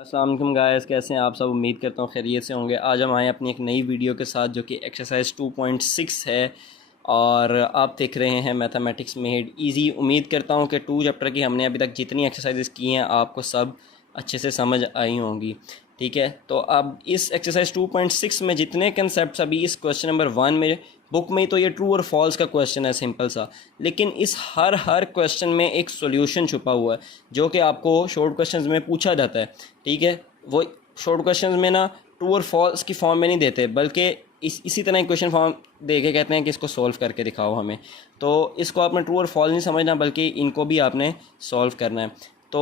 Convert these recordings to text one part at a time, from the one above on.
अस्सलाम वालेकुम गाइस, कैसे हैं आप सब। उम्मीद करता हूँ खैरियत से होंगे। आज हम आए अपनी एक नई वीडियो के साथ जो कि एक्सरसाइज 2.6 है और आप देख रहे हैं मैथमेटिक्स मेड इजी। उम्मीद करता हूँ कि 2 चैप्टर की हमने अभी तक जितनी एक्सरसाइजेस की हैं आपको सब अच्छे से समझ आई होंगी। ठीक है, तो अब इस एक्सरसाइज 2.6 में जितने कंसेप्ट अभी इस क्वेश्चन नंबर 1 में बुक में, तो ये ट्रू और फॉल्स का क्वेश्चन है सिंपल सा, लेकिन इस हर क्वेश्चन में एक सॉल्यूशन छुपा हुआ है जो कि आपको शॉर्ट क्वेश्चंस में पूछा जाता है। ठीक है, वो शॉर्ट क्वेश्चंस में ना ट्रू और फॉल्स की फॉर्म में नहीं देते, बल्कि इसी तरह क्वेश्चन फॉर्म दे के कहते हैं कि इसको सॉल्व करके दिखाओ हमें। तो इसको आपने ट्रू और फॉल्स नहीं समझना, बल्कि इनको भी आपने सॉल्व करना है। तो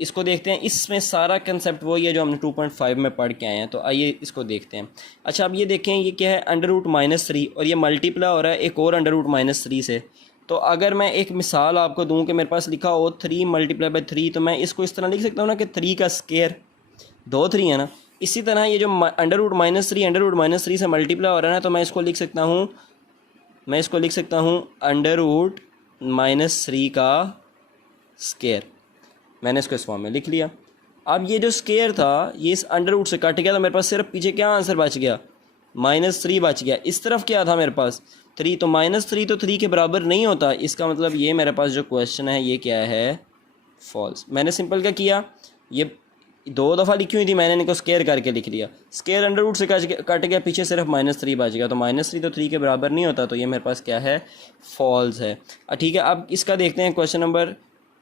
इसको देखते हैं। इसमें सारा कंसेप्ट वही है जो हमने 2.5 में पढ़ के आए हैं, तो आइए इसको देखते हैं। अच्छा, अब ये देखें, ये क्या है, √-3 और ये मल्टीप्लाई हो रहा है एक और √-3 से। तो अगर मैं एक मिसाल आपको दूं कि मेरे पास लिखा हो 3 × 3, तो मैं इसको इस तरह लिख सकता हूँ ना कि 3 का स्क्वायर, 2 3 है ना। इसी तरह ये जो √-3 से मल्टीप्लाई हो रहा है ना, तो मैं इसको लिख सकता हूँ √-3 का स्क्वायर। मैंने इसको इस फॉर्म में लिख लिया। अब ये जो स्क्वायर था ये इस अंडर रूट से कट गया, तो मेरे पास सिर्फ पीछे क्या आंसर बच गया, -3 बच गया। इस तरफ क्या था मेरे पास 3, तो -3 तो 3 के बराबर नहीं होता। इसका मतलब ये मेरे पास जो क्वेश्चन है ये क्या है, फॉल्स। मैंने सिंपल क्या किया, ये 2 दफ़ा लिखी हुई थी, मैंने इनको स्क्वायर करके लिख लिया। स्क्वायर अंडर रूट से कट गया, पीछे सिर्फ -3 बच गया, तो -3 तो 3 के बराबर नहीं होता, तो ये मेरे पास क्या है, फॉल्स है। ठीक है, अब इसका देखते हैं क्वेश्चन नंबर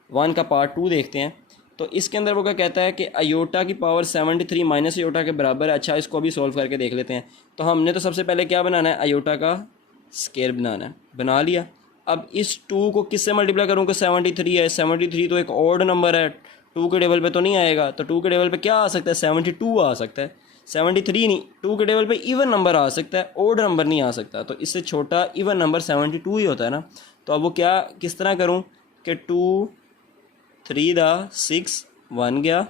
1 का पार्ट 2 देखते हैं। तो इसके अंदर वो क्या कहता है कि अयोटा की पावर 73 माइनस अयोटा के बराबर है। अच्छा, इसको भी सॉल्व करके देख लेते हैं। तो हमने तो सबसे पहले क्या बनाना है, अयोटा का स्क्वायर बनाना है। बना लिया। अब इस 2 को किससे मल्टीप्लाई करूँ कि 73 है। 73 तो एक ऑड नंबर है, 2 के टेबल पे तो नहीं आएगा, तो 2 के टेबल पे क्या आ सकता है, 72 आ सकता है। 73 नहीं, 2 के टेबल पे इवन नंबर आ सकता है, ऑड नंबर नहीं आ सकता। तो इससे छोटा इवन नंबर 72 ही होता है ना। तो अब वो क्या किस तरह करूँ कि 2 3 दा 6 1 गया,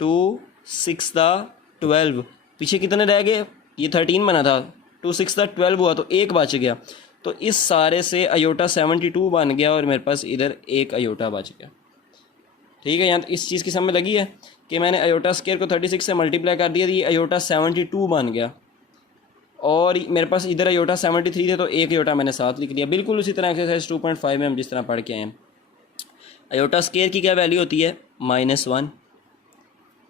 2 6 दा 12, पीछे कितने रह गए, ये 13 बना था, 2 6 दा 12 हुआ तो 1 बच गया। तो इस सारे से अयोटा 72 बन गया और मेरे पास इधर 1 अयोटा बच गया। ठीक है, यहाँ तो इस चीज़ की समझ लगी है कि मैंने अयोटा स्क्वायर को 36 से मल्टीप्लाई कर दिया, ये अयोटा 72 बन गया। और मेरे पास इधर अयोटा 73 थे, तो 1 अयोटा मैंने साथ लिख दिया। बिल्कुल उसी तरह एक्सरसाइज 2.5 में हम जिस तरह पढ़ के आए हैं। अयोटा स्क्वायर की क्या वैल्यू होती है, -1।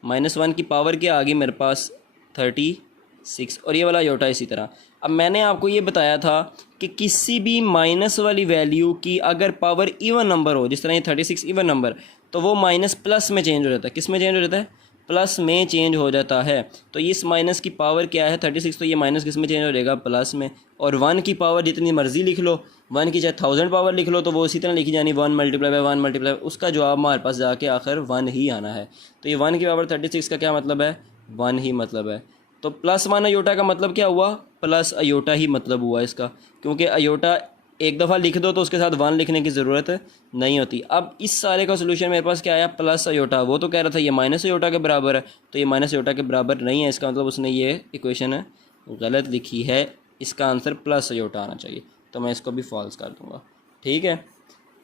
-1 की पावर क्या आ गई मेरे पास 36, और ये वाला अयोटा इसी तरह। अब मैंने आपको ये बताया था कि किसी भी माइनस वाली वैल्यू की अगर पावर इवन नंबर हो, जिस तरह ये 36 इवन नंबर, तो वो माइनस प्लस में चेंज हो जाता है। किस में चेंज हो जाता है, प्लस में चेंज हो जाता है। तो इस माइनस की पावर क्या है 36, तो ये माइनस किस में चेंज हो जाएगा, प्लस में। और 1 की पावर जितनी मर्जी लिख लो, 1 की चाहे 1000 पावर लिख लो, तो वो इसी तरह लिखी जानी 1 × 1 × उसका जवाब हमारे पास जाके आखिर 1 ही आना है। तो ये 1 की पावर 36 का क्या मतलब है, 1 ही मतलब है। तो +1 अयोटा का मतलब क्या हुआ, प्लस अयोटा ही मतलब हुआ इसका, क्योंकि अयोटा एक दफ़ा लिख दो तो उसके साथ 1 लिखने की ज़रूरत नहीं होती। अब इस सारे का सोल्यूशन मेरे पास क्या आया, प्लस अयोटा। वो तो कह रहा था ये माइनस अयोटा के बराबर है, तो ये माइनस अयोटा के बराबर नहीं है। इसका मतलब उसने ये इक्वेशन गलत लिखी है, इसका आंसर प्लस अयोटा आना चाहिए। तो मैं इसको भी फॉल्स कर दूँगा। ठीक है,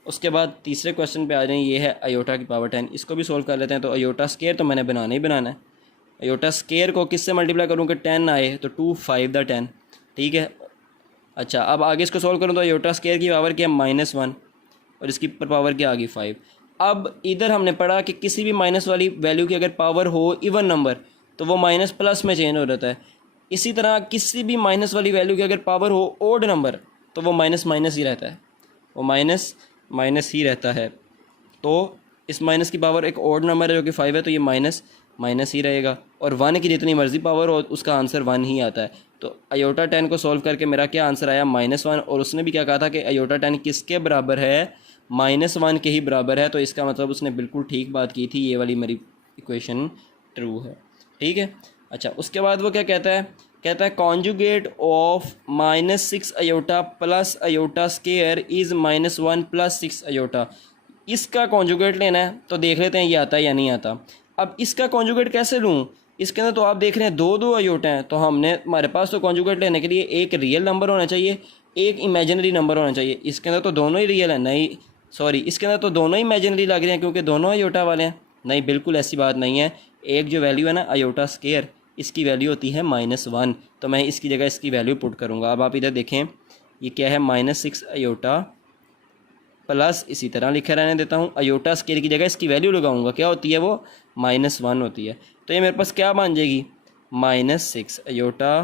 उसके बाद तीसरे क्वेश्चन पे आ जाएं। ये है अयोटा की पावर 10, इसको भी सोल्व कर लेते हैं। तो अयोटा स्क्वायर तो मैंने बनाना ही बनाना है। अयोटा स्क्वायर को किससे मल्टीप्लाई करूँ कि 10 आए, तो 2 5 दा 10। ठीक है, अच्छा, अब आगे इसको सोल्व करूँ तो अयोटा स्क्वायर की पावर क्या है, -1, और इसकी पावर क्या आ गई 5। अब इधर हमने पढ़ा कि किसी भी माइनस वाली वैल्यू की अगर पावर हो इवन नंबर, तो वो माइनस प्लस में चेंज हो जाता है। इसी तरह किसी भी माइनस वाली वैल्यू की अगर पावर हो ओड नंबर, तो वो माइनस माइनस ही रहता है, वो माइनस माइनस ही रहता है। तो इस माइनस की पावर एक ओड नंबर है जो कि 5 है, तो ये माइनस माइनस ही रहेगा। और 1 की जितनी मर्जी पावर हो उसका आंसर 1 ही आता है। तो अयोटा 10 को सॉल्व करके मेरा क्या आंसर आया, -1। और उसने भी क्या कहा था कि अयोटा 10 किसके बराबर है, -1 के ही बराबर है। तो इसका मतलब उसने बिल्कुल ठीक बात की थी, ये वाली मेरी इक्वेशन ट्रू है। ठीक है, अच्छा, उसके बाद वो क्या कहता है, कहता है conjugate of -6 iota plus iota square is -1 + 6 iota. इसका कॉन्जुगेट लेना है, तो देख लेते हैं ये आता है या नहीं आता। अब इसका कॉन्जुगेट कैसे लूँ, इसके अंदर तो आप देख रहे हैं 2 अयोटे हैं, तो हमारे पास तो कॉन्जुगेट लेने के लिए एक रियल नंबर होना चाहिए, एक इमेजिनरी नंबर होना चाहिए। इसके अंदर तो दोनों ही रियल है, नहीं सॉरी, इसके अंदर तो दोनों ही इमेजिनरी लग रहे हैं क्योंकि दोनों अयोटा वाले हैं। नहीं, बिल्कुल ऐसी बात नहीं है। एक जो वैल्यू है ना आयोटा स्केयर, इसकी वैल्यू होती है -1, तो मैं इसकी जगह इसकी वैल्यू पुट करूँगा। अब आप इधर देखें, ये क्या है, -6 आयोटा प्लस, इसी तरह लिखा रहने देता हूँ, आयोटा स्केयर की जगह इसकी वैल्यू लगाऊंगा, क्या होती है वो, -1 होती है। तो ये मेरे पास क्या बन जाएगी, -6 आयोटा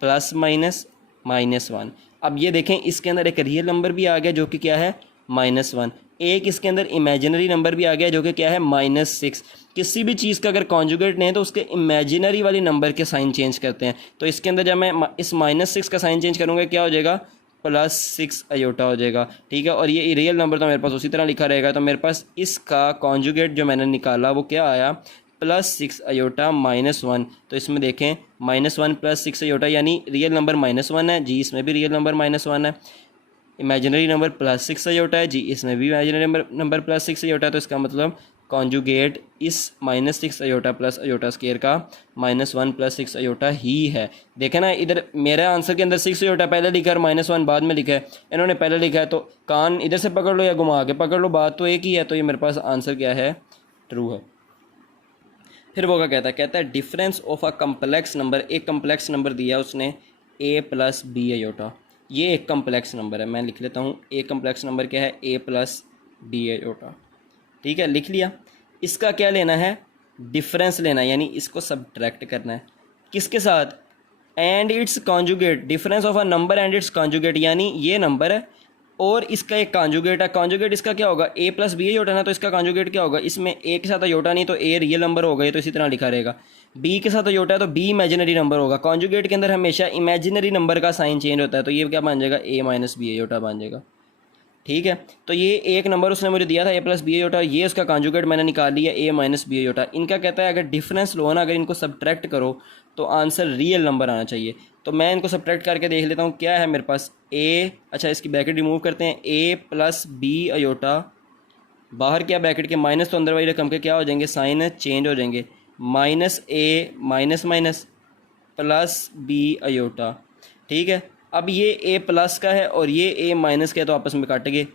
प्लस -1। अब ये देखें, इसके अंदर एक रियल नंबर भी आ गया जो कि क्या है, -1। एक इसके अंदर इमेजिनरी नंबर भी आ गया जो कि क्या है, -6। किसी भी चीज़ का अगर कॉन्जुगेट नहीं है तो उसके इमेजिनरी वाली नंबर के साइन चेंज करते हैं। तो इसके अंदर जब मैं इस -6 का साइन चेंज करूँगा, क्या हो जाएगा, +6 आयोटा हो जाएगा। ठीक है, और ये रियल नंबर तो मेरे पास उसी तरह लिखा रहेगा। तो मेरे पास इसका कॉन्जुगेट जो मैंने निकाला वो क्या आया, +6 आयोटा -1। तो इसमें देखें, -1 + 6 आयोटा, यानी रियल नंबर -1 है जी, इसमें भी रियल नंबर -1 है। इमेजिनरी नंबर +6 आयोटा है जी, इसमें भी इमेजिनरी नंबर +6 आयोटा है। तो इसका मतलब कॉन्जुगेट इस -6 आयोटा प्लस आयोटा स्केयर का -1 + 6 आयोटा ही है। देखें ना, इधर मेरे आंसर के अंदर 6 आयोटा पहले लिखा है और -1 बाद में लिखा है, इन्होंने पहले लिखा है। तो कान इधर से पकड़ लो या घुमा के पकड़ लो, बात तो एक ही है। तो ये मेरे पास आंसर क्या है, ट्रू है। फिर वो क्या कहता है difference of a complex number. एक कम्प्लेक्स नंबर दिया उसने a + b आयोटा, ये एक कम्प्लेक्स नंबर है। मैं लिख लेता हूँ, ए कम्प्लेक्स नंबर क्या है, a + b आयोटा। ठीक है, लिख लिया। इसका क्या लेना है, डिफरेंस लेना है, यानी इसको सब्ट्रैक्ट करना है किसके साथ, and its conjugate. Difference of a number and its conjugate, यानी ये नंबर है और इसका एक कॉन्जुगेट है। कॉन्जुगेट इसका क्या होगा, a + b आयोटा ना, तो इसका कॉन्जुगेट क्या होगा, इसमें a के साथ आयोटा नहीं तो a रियल नंबर होगा, ये तो इसी तरह लिखा रहेगा। b के साथ आयोटा है तो b इमेजिनरी नंबर होगा। कॉन्जुगेट के अंदर हमेशा इमेजिनरी नंबर का साइन चेंज होता है, तो ये क्या बन जाएगा, a - b आयोटा बन जाएगा। ठीक है, तो ये एक नंबर उसने मुझे दिया था a + b आयोटा, ये उसका कॉन्जुगेट मैंने निकाल लिया a - b आयोटा। इनका कहता है अगर डिफरेंस लो ना, अगर इनको सब्ट्रैक्ट करो तो आंसर रियल नंबर आना चाहिए। तो मैं इनको सब्ट्रैक्ट करके देख लेता हूँ क्या है मेरे पास, अच्छा इसकी ब्रैकेट रिमूव करते हैं, a + b आयोटा, बाहर क्या ब्रैकेट के माइनस, तो अंदर वाली रकम के क्या हो जाएंगे, साइन चेंज हो जाएंगे, -a + b आयोटा। ठीक है, अब ये a प्लस का है और ये a माइनस का है, तो आपस में काट गए,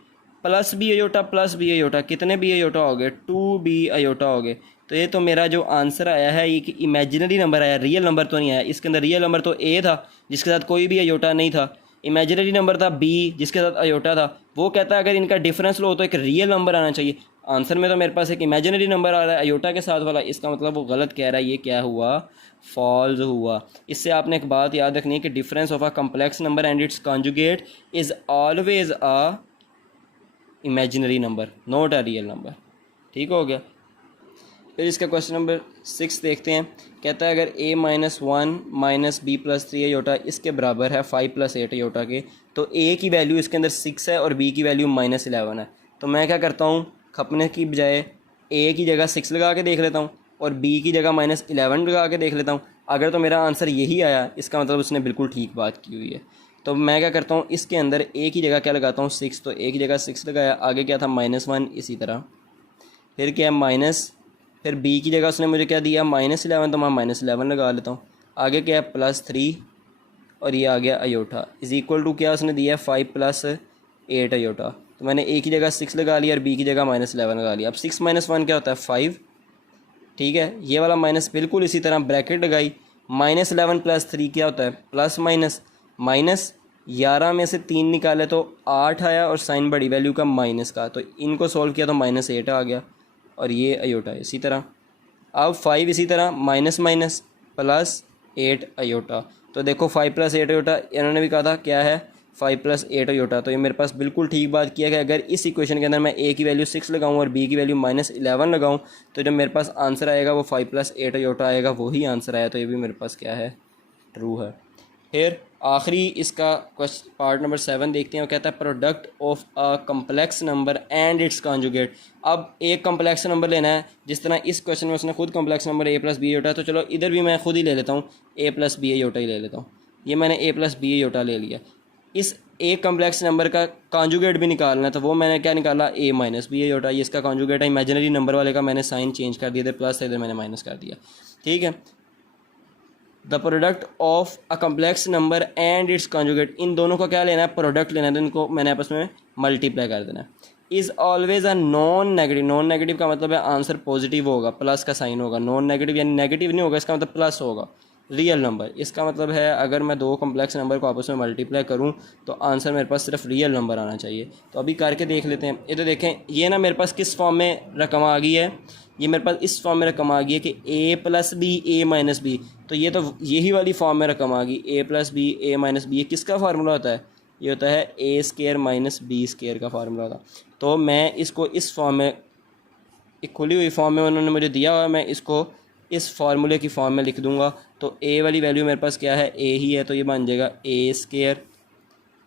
+b आयोटा +b आयोटा, कितने b आयोटा हो गए, 2b आयोटा हो गए। तो ये तो मेरा जो आंसर आया है ये इमेजिनरी नंबर आया, रियल नंबर तो नहीं आया। इसके अंदर रियल नंबर तो a था जिसके साथ कोई भी आयोटा नहीं था, इमेजिनरी नंबर था b जिसके साथ आयोटा था। वो कहता है अगर इनका डिफरेंस लो तो एक रियल नंबर आना चाहिए। आंसर में तो मेरे पास एक इमेजिनरी नंबर आ रहा है आयोटा के साथ वाला, इसका मतलब वो गलत कह रहा है। ये क्या हुआ, फॉल्स हुआ। इससे आपने एक बात याद रखनी है कि difference of a complex number and its conjugate is always a imaginary number, not a real number. ठीक हो गया। फिर इसका क्वेश्चन नंबर 6 देखते हैं। कहता है अगर a - 1 - b + 3 आयोटा इसके बराबर है 5 + 8 आयोटा के, तो a की वैल्यू इसके अंदर 6 है और b की वैल्यू -11 है। तो मैं क्या करता हूँ, खपने की बजाय a की जगह 6 लगा के देख लेता हूँ और b की जगह -11 लगा के देख लेता हूँ। अगर तो मेरा आंसर यही आया, इसका मतलब उसने बिल्कुल ठीक बात की हुई है। तो मैं क्या करता हूँ, इसके अंदर a की जगह क्या लगाता हूँ, 6, तो a की जगह 6 लगाया, आगे क्या था -1, इसी तरह फिर क्या माइनस, फिर b की जगह उसने मुझे क्या दिया, -11, तो मैं -11 लगा लेता हूँ। आगे क्या है, +3 और ये आ गया आयोटा इज़ इक्वल टू क्या उसने दिया है, 5 + 8 आयोटा। तो मैंने a की जगह 6 लगा लिया और b की जगह -11 लगा लिया। अब 6 - 1 क्या होता है, 5। ठीक है, ये वाला माइनस बिल्कुल इसी तरह ब्रैकेट लगाई, -11 + 3 क्या होता है, प्लस माइनस, -11 में से 3 निकाले तो 8 आया और साइन बड़ी वैल्यू का माइनस का, तो इनको सॉल्व किया तो -8 आ गया और ये आयोटा इसी तरह। अब 5 इसी तरह माइनस माइनस +8 आयोटा। तो देखो 5 + 8 आयोटा इन्होंने भी कहा था क्या है, 5 + 8 आयोटा। तो ये मेरे पास बिल्कुल ठीक बात किया कि अगर इस इक्वेशन के अंदर मैं a की वैल्यू 6 लगाऊं और b की वैल्यू -11 लगाऊं तो जो मेरे पास आंसर आएगा वो 5 + 8 आयोटा आएगा, वही आंसर आया। तो ये भी मेरे पास क्या है, ट्रू है। फिर आखिरी इसका क्वेश्चन पार्ट नंबर 7 देखते हैं। वो कहता है product of a complex number and its conjugate. अब एक कम्प्लेक्स नंबर लेना है, जिस तरह इस क्वेश्चन में उसने खुद complex number a + b iota, तो चलो इधर भी मैं खुद ही ले लेता हूँ, a + b आयोटा ही ले लेता हूँ। ये मैंने a + b आयोटा ले लिया। इस एक कम्प्लेक्स नंबर का कॉन्जुगेट भी निकालना है, तो वो मैंने क्या निकाला, a - b आयोटा। ये इसका कॉन्जुगेट है, इमेजिनरी नंबर वाले का मैंने साइन चेंज कर दिया, इधर प्लस था इधर मैंने माइनस कर दिया। ठीक है, the product of a complex number and its conjugate, इन दोनों का क्या लेना है, प्रोडक्ट लेना है, तो इनको मैंने आपस में मल्टीप्लाई कर देना है। Is always a non negative. Non negative का मतलब है आंसर पॉजिटिव होगा, प्लस का साइन होगा। नॉन नेगेटिव यानी नेगेटिव नहीं होगा, इसका मतलब प्लस होगा। रियल नंबर, इसका मतलब है अगर मैं दो कम्प्लेक्स नंबर को आपस में मल्टीप्लाई करूं तो आंसर मेरे पास सिर्फ रियल नंबर आना चाहिए। तो अभी करके देख लेते हैं। ये तो देखें, ये ना मेरे पास किस फॉर्म में रकम आ गई है, ये मेरे पास इस फॉर्म में रकम आ गई है कि ए प्लस बी ए माइनस बी। तो ये तो यही वाली फॉर्म में रकम आ गई, ए प्लस बी ए माइनस बी। ये किसका फार्मूला होता है? ये होता है ए स्केयर माइनस बी स्केयर का फार्मूला होता। तो मैं इसको इस फॉर्म में, एक खुली हुई फॉर्म में उन्होंने मुझे दिया हुआ है, मैं इसको इस फार्मूले की फॉर्म में लिख दूंगा। तो ए वाली वैल्यू मेरे पास क्या है? ए ही है, तो ये बन जाएगा ए स्केयर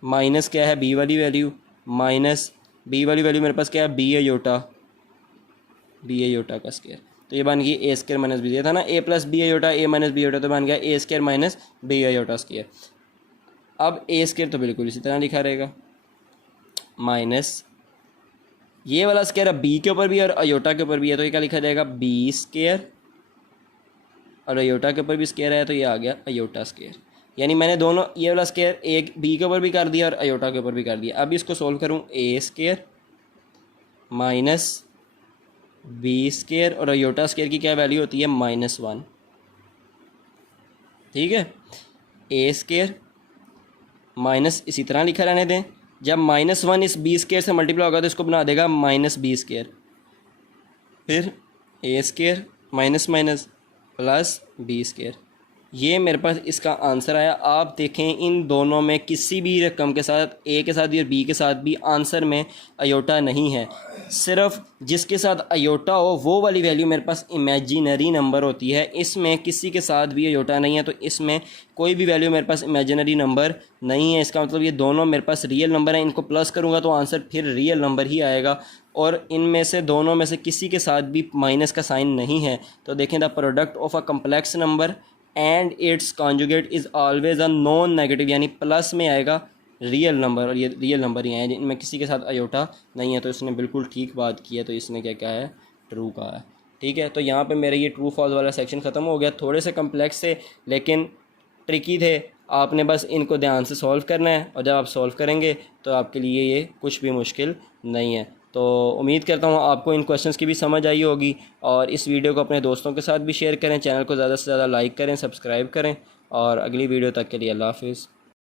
माइनस क्या है? बी वाली वैल्यू, माइनस बी वाली वैल्यू मेरे पास क्या है? बी अयोटा, बी अयोटा का स्केयर। तो ये बन गई ए स्केयर माइनस बी। दिया था ना A plus B iota A minus B iota, तो बन गया A square minus B iota square. अब ए स्केयर तो बिल्कुल इसी तरह लिखा रहेगा, माइनस ये वाला स्केयर अब बी के ऊपर भी और अयोटा के ऊपर भी है, तो ये क्या लिखा जाएगा? बी स्केयर, और अयोटा के ऊपर भी स्केयर है तो ये आ गया अयोटा स्केयर। यानी मैंने दोनों ये वाला स्केयर एक बी के ऊपर भी कर दिया और अयोटा के ऊपर भी कर दिया। अब इसको सोल्व करूँ, ए स्केयर माइनस बी स्केयर, और अयोटा स्केयर की क्या वैल्यू होती है? -1। ठीक है, ए स्केयर माइनस इसी तरह लिखा रहने दें। जब -1 इस बी स्केयर से मल्टीप्लाई होगा तो इसको बना देगा माइनस बी स्केयर, फिर A square minus minus plus B square. ये मेरे पास इसका आंसर आया। आप देखें इन दोनों में किसी भी रकम के साथ, ए के साथ भी और बी के साथ भी, आंसर में अयोटा नहीं है। सिर्फ जिसके साथ अयोटा हो वो वाली वैल्यू मेरे पास इमेजिनरी नंबर होती है। इसमें किसी के साथ भी अयोटा नहीं है, तो इसमें कोई भी वैल्यू मेरे पास इमेजिनरी नंबर नहीं है। इसका मतलब ये दोनों मेरे पास रियल नंबर हैं। इनको प्लस करूँगा तो आंसर फिर रियल नंबर ही आएगा, और इनमें से दोनों में से किसी के साथ भी माइनस का साइन नहीं है। तो देखें, the product of a complex number and its conjugate is always a non negative, यानी प्लस में आएगा रियल नंबर, और ये रियल नंबर ही हैं जिनमें किसी के साथ अयोटा नहीं है। तो इसने बिल्कुल ठीक बात की है, तो इसने क्या कहा है? ट्रू कहा है। ठीक है, तो यहाँ पे मेरे ये ट्रू फॉल्स वाला सेक्शन ख़त्म हो गया। थोड़े से कम्प्लेक्स थे लेकिन ट्रिकी थे, आपने बस इनको ध्यान से सॉल्व करना है, और जब आप सॉल्व करेंगे तो आपके लिए ये कुछ भी मुश्किल नहीं है। तो उम्मीद करता हूँ आपको इन क्वेश्चंस की भी समझ आई होगी, और इस वीडियो को अपने दोस्तों के साथ भी शेयर करें, चैनल को ज़्यादा से ज़्यादा लाइक करें, सब्सक्राइब करें, और अगली वीडियो तक के लिए अल्लाह हाफिज़।